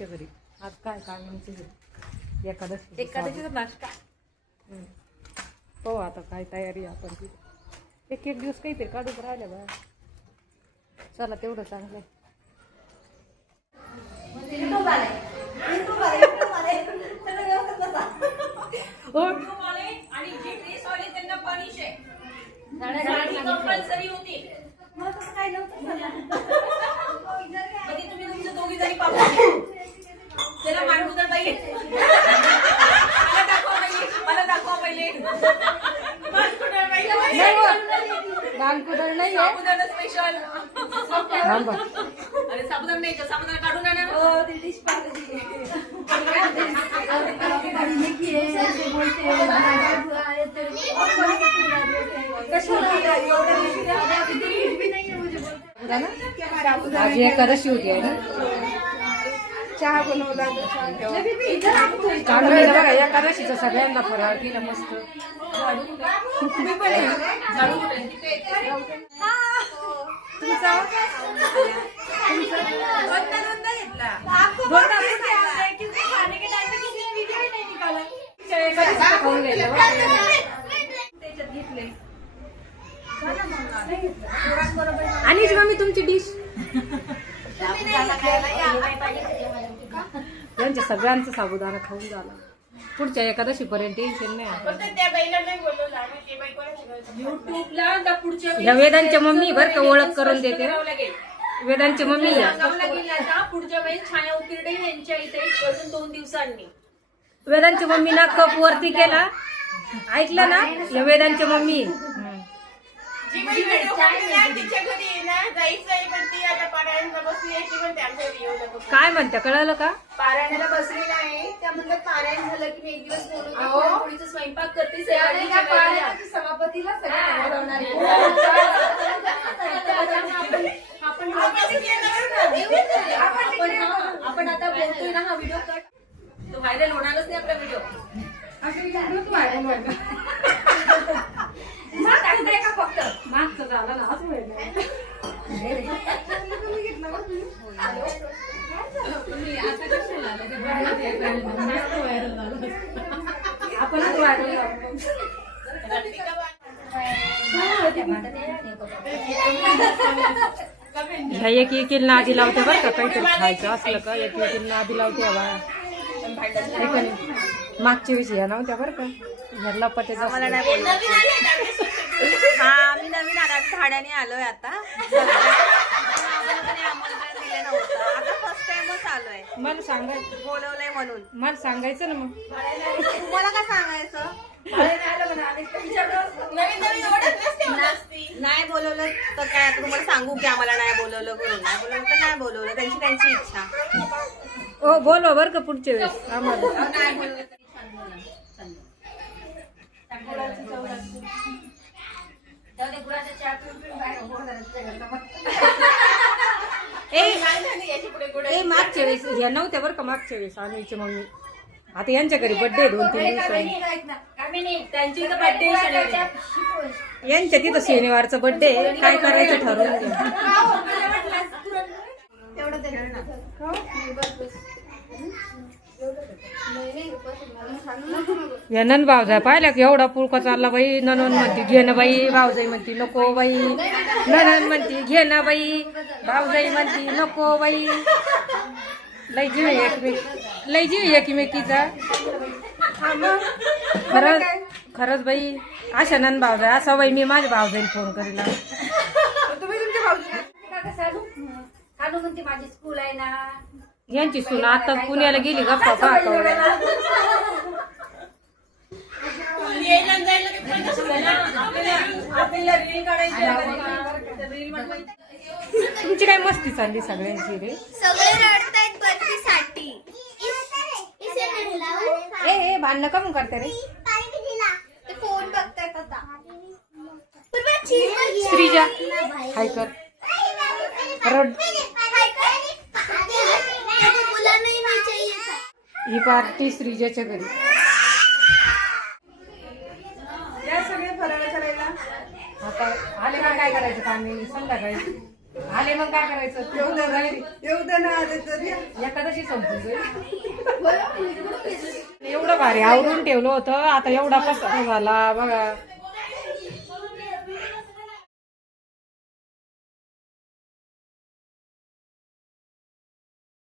यांच्या घरी. आज काय कामिनीच्या घरी एकादशीचा नाश्ता. हो आता काय तयारी आपण ती एक दिवस काहीतरी काढून राहिल्या बा. चला तेवढं चांगलं. आणि जे ड्रेस वाले त्यांना पनिश आहे. साडी कंपल्सरी होती. मग तसं काय नव्हतं. तुम्ही तुमच्या दोघी जणी पाहू त्याला मांडू तर बाई. मला दाखवा पहिले. दानकुदळ नाही साबुदाणा स्पेशल. अरे साबुदाणा नाही का? साबुदाणा काढून आणा. आज एकादशी होती आहे ना. चहा बनवला बघा एकादशीचा सगळ्यांना फराळ केला मस्त. आणि मम्मी तुमची डिश त्यांच्या सगळ्यांचा साबुदाणा खाऊन झाला. पुढच्या एकादशी पर्यंत टेन्शन नाही. या वेदांच्या मम्मी बर का ओळख करून देते. वेदांची मम्मी पुढच्या वेळेस छाया उकिरडे यांच्या इथे अजून 2 दिवसांनी. वेदांच्या मम्मीना कप वरती केला. ऐकलं ना? या वेदांच्या मम्मी काय म्हणते कळलं का? पारायणाला बसली नाही त्या म्हणतात पारायण झालं की मी एक दिवस बोलून स्वयंपाक करते. सभापतीला आपण आता बोलतोय ना. हा व्हिडिओ कट तो व्हायरल होणारच नाही आपला व्हिडिओ. फक्त मागचं झालं ना असं आपणच व्हायरल. ह्या एक नादी लावते बरं का. काहीतरी खायचं असलं का एक नादी लावते बा. मागच्या वेळेस ह्या नव्हत्या बरं का. ह्याला पटेच मला नाही बोललं. हा आम्ही नवीन भाड्याने आलोय आता. दिलं नव्हतं आता फर्स्ट टाइमच आलोय. मला सांगायचं बोलवलंय म्हणून. मला सांगायचं ना मग. तुम्हाला काय सांगायचं? नाही बोलवलं तर काय आता तुम्हाला सांगू की आम्हाला नाही बोलवलं करून. नाही बोलवलं तर नाही बोलवलं. त्यांची इच्छा. हो बोलवा बरं का पुढच्या वेळेस आम्हाला. नाही बोलवलं मागच्या वेळेस ह्या नव्हत्या बरं का. मागच्या वेळेस आणूची मम्मी. आता यांच्या घरी बर्थडे 2-3 दिवसांनी. त्यांची बर्थडे यांच्या तिथं शनिवारचा बर्थडे. काय करायचं ठरवून या नन भावजाई पाहिल्या की एवढा पुळका चालला बाई. ननन म्हणती घे ना बाई. भावजाई म्हणती नको बाई. ननन म्हणती घे ना बाई. भावजाई म्हणती नको बाई. लय जीव एकमेकीचा. खरंच बाई अशा नन भावजाई असा बाई. मी माझ्या भावजाईला फोन करीला. तुम्ही तुमच्या भाऊजीला म्हणते माझी स्कूल आहे ना. यांची सून आता पुण्याला गेली गप्पा पाहता. तुमची काय मस्ती चालली सगळ्यांची रे. सगळे रडतायत बर्फीसाठी. ए भांडणं कमी करते रे. ते फोन बघतायत आता. श्रीजा हाय कर. रड. ही पार्टी श्रीजाच्या घरी. या सगळे फराळ करायला. आता आले का काय करायचं काम संध्याकाळी. आले मग काय करायचं येऊ दे ना आले तरी एखादशी संपून जाईल. एवढं भारी आवरून ठेवलं होतं आता एवढा पसारा झाला बघा.